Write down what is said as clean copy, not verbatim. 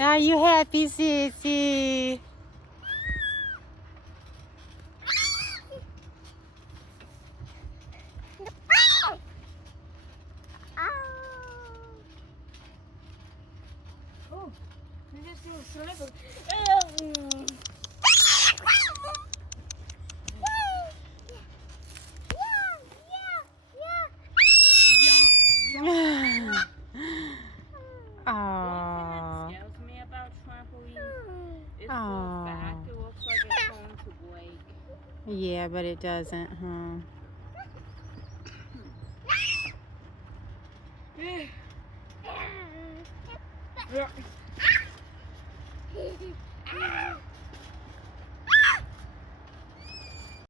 Are you happy, Sissy? Oh, you just do a sniper. Aww. Scares me about trampolines is for a Aww. fact it looks like it's going to break. Yeah, but it doesn't, huh? Yeah.